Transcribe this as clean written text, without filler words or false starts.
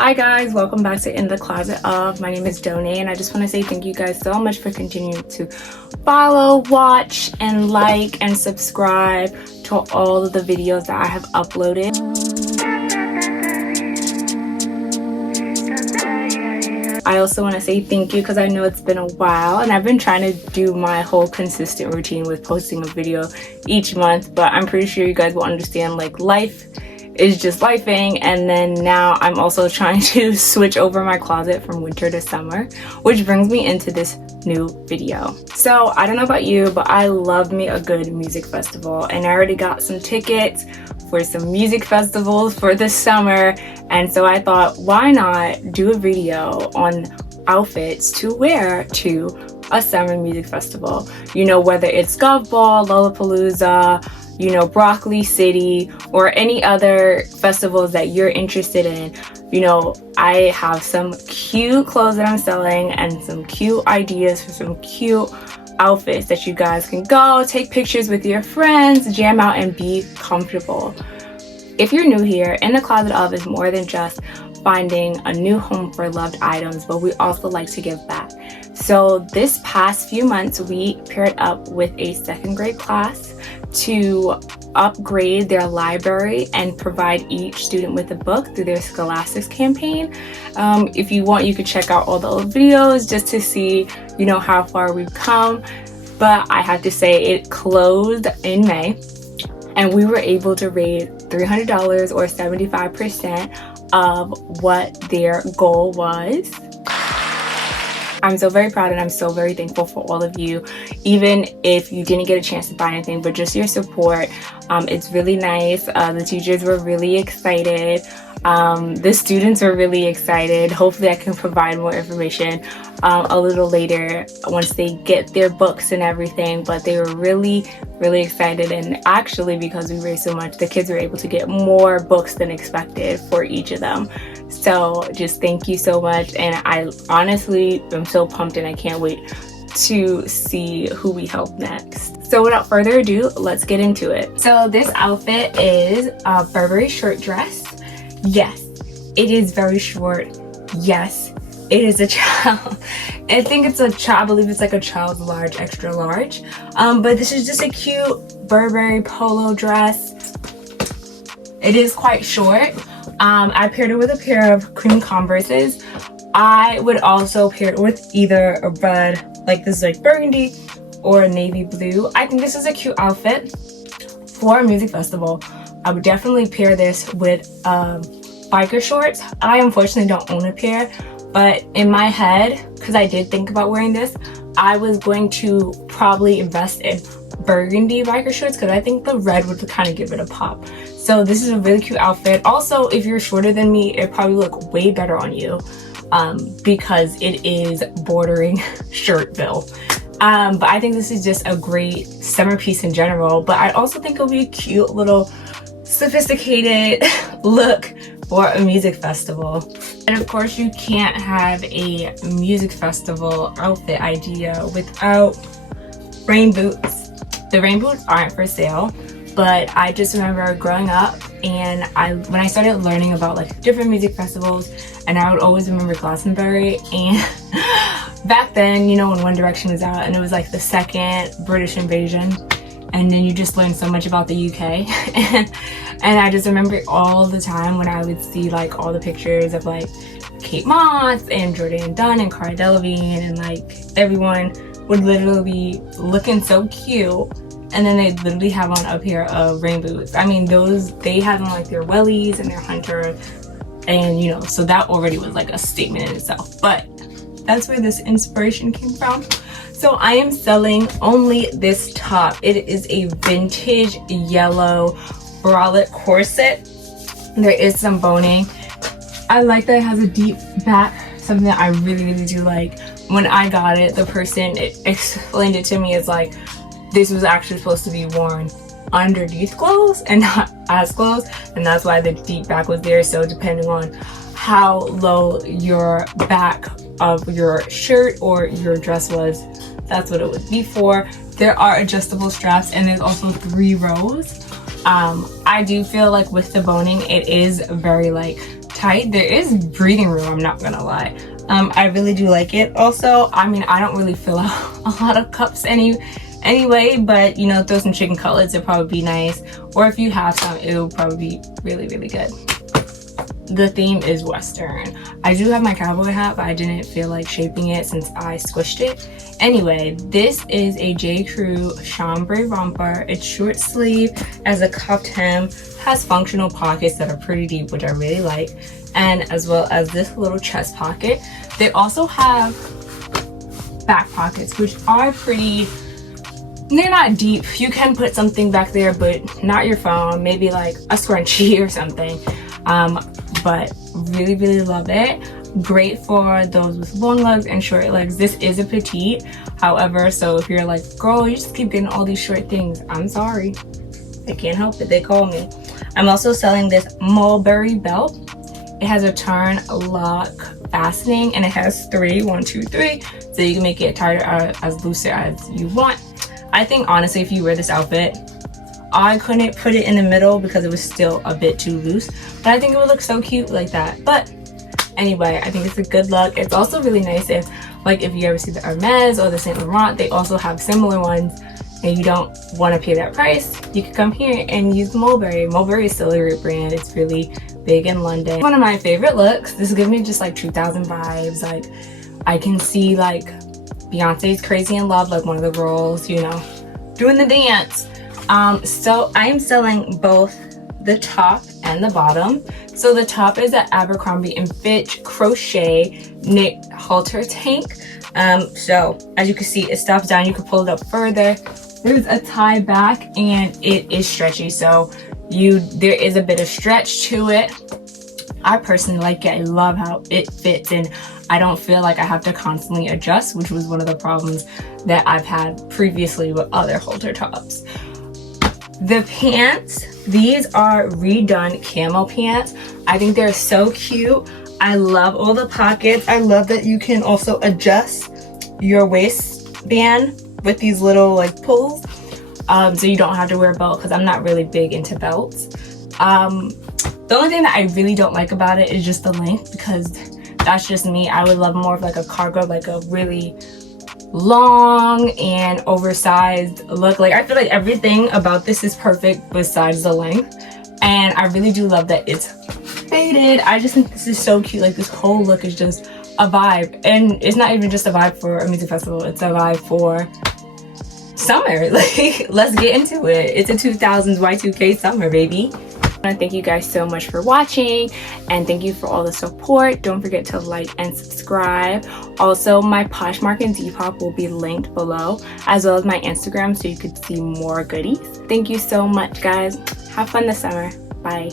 Hi guys, welcome back to In the Closet of. My name is Donā, and I just want to say thank you guys so much for continuing to follow, watch, and like and subscribe to all of the videos that I have uploaded. I also want to say thank you because I know it's been a while and I've been trying to do my whole consistent routine with posting a video each month, but I'm pretty sure you guys will understand, like, life is just lifing, and then now I'm also trying to switch over my closet from winter to summer, which brings me into this new video. So I don't know about you, but I love me a good music festival, and I already got some tickets for some music festivals for the summer, and so I thought, why not do a video on outfits to wear to a summer music festival? You know, whether it's Gov Ball, Lollapalooza, you know, Broccoli City, or any other festivals that you're interested in. You know, I have some cute clothes that I'm selling and some cute ideas for some cute outfits that you guys can go take pictures with your friends, jam out, and be comfortable. If you're new here, In the Closet of is more than just finding a new home for loved items, but we also like to give back. So this past few months, we paired up with a second grade class to upgrade their library and provide each student with a book through their Scholastics campaign. If you want, you could check out all the old videos just to see, you know, how far we've come. But I have to say, it closed in May and we were able to raise $300 or 75% of what their goal was. I'm so very proud and I'm so very thankful for all of you, even if you didn't get a chance to buy anything, but just your support. It's really nice. The teachers were really excited. The students were really excited. Hopefully I can provide more information a little later once they get their books and everything, but they were really excited. And actually, because we raised so much, the kids were able to get more books than expected for each of them. So just thank you so much, and I honestly am so pumped and I can't wait to see who we help next. So without further ado, let's get into it. So this outfit is a Burberry short dress. Yes, it is very short. Yes, it is a child. I think it's a child, I believe it's like a child's large, extra large. But this is just a cute Burberry polo dress. It is quite short. I paired it with a pair of cream Converses. I would also pair it with either a red, like this is like burgundy, or a navy blue. I think this is a cute outfit for a music festival. I would definitely pair this with biker shorts. I unfortunately don't own a pair, but in my head, because I did think about wearing this, I was going to probably invest in burgundy biker shorts because I think the red would kind of give it a pop. So this is a really cute outfit. Also, if you're shorter than me, it probably look way better on you because it is bordering shirtville. But I think this is just a great summer piece in general, but I also think it'll be a cute little sophisticated look for a music festival. And of course, you can't have a music festival outfit idea without rain boots. The rain boots aren't for sale, but I just remember growing up and when I started learning about like different music festivals, and I would always remember Glastonbury, and back then, you know, when One Direction was out and it was like the second British invasion, and then you just learn so much about the UK. and I just remember all the time when I would see like all the pictures of like Kate Moss and Jordan Dunn and Cara Delevingne, and like everyone would literally be looking so cute, and then they literally have on a pair of rain boots. I mean, they have on like their wellies and their hunter, and you know, so that already was like a statement in itself. But that's where this inspiration came from. So I am selling only this top. It is a vintage yellow bralette corset. There is some boning. I like that it has a deep back, something that I really do like. When I got it, the person explained it to me as like, this was actually supposed to be worn underneath clothes and not as clothes, and that's why the deep back was there. So depending on how low your back of your shirt or your dress was, that's what it would be for. There are adjustable straps, and there's also 3 rows. I do feel like with the boning, it is very like tight. There is breathing room, I'm not gonna lie. I really do like it. Also, I mean, I don't really fill out a lot of cups anyway, but you know, throw some chicken cutlets, it'd probably be nice. Or if you have some, it'll probably be really, really good. The theme is Western. I do have my cowboy hat, but I didn't feel like shaping it since I squished it. Anyway, this is a J. Crew chambray romper. It's short sleeve, has a cuffed hem, has functional pockets that are pretty deep, which I really like, and as well as this little chest pocket. They also have back pockets, which are pretty, they're not deep. You can put something back there, but not your phone, maybe like a scrunchie or something. But really, really love it. Great for those with long legs and short legs. This is a petite, however, so if you're like, girl, you just keep getting all these short things, I'm sorry, I can't help it, they call me. I'm also selling this mulberry belt. It has a turn lock fastening, and it has 3, 1, 2, 3, so you can make it tighter or as looser as you want. I think honestly, if you wear this outfit, I couldn't put it in the middle because it was still a bit too loose, but I think it would look so cute like that. But anyway, I think it's a good look. It's also really nice if you ever see the Hermes or the Saint Laurent, they also have similar ones, and you don't want to pay that price, you can come here and use Mulberry. Mulberry is still a great brand. It's really big in London. One of my favorite looks. This gives me just like 2000 vibes. Like I can see like Beyonce's Crazy in Love, like one of the girls, you know, doing the dance. So I'm selling both the top and the bottom. So the top is an Abercrombie & Fitch crochet knit halter tank. So as you can see, it stops down, you can pull it up further. There's a tie back and it is stretchy, so there is a bit of stretch to it. I personally like it. I love how it fits, and I don't feel like I have to constantly adjust, which was one of the problems that I've had previously with other halter tops. The pants, these are redone camo pants. I think they're so cute. I love all the pockets. I love that you can also adjust your waistband with these little like pulls, so you don't have to wear a belt, because I'm not really big into belts. The only thing that I really don't like about it is just the length, because that's just me. I would love more of like a cargo, like a really long and oversized look. Like I feel like everything about this is perfect besides the length, and I really do love that it's faded. I just think this is so cute. Like this whole look is just a vibe, and it's not even just a vibe for a music festival, it's a vibe for summer. Like let's get into it. It's a 2000s Y2K summer, baby. I thank you guys so much for watching, and thank you for all the support. Don't forget to like and subscribe. Also, my Poshmark and Depop will be linked below, as well as my Instagram, so you could see more goodies. Thank you so much, guys. Have fun this summer. Bye.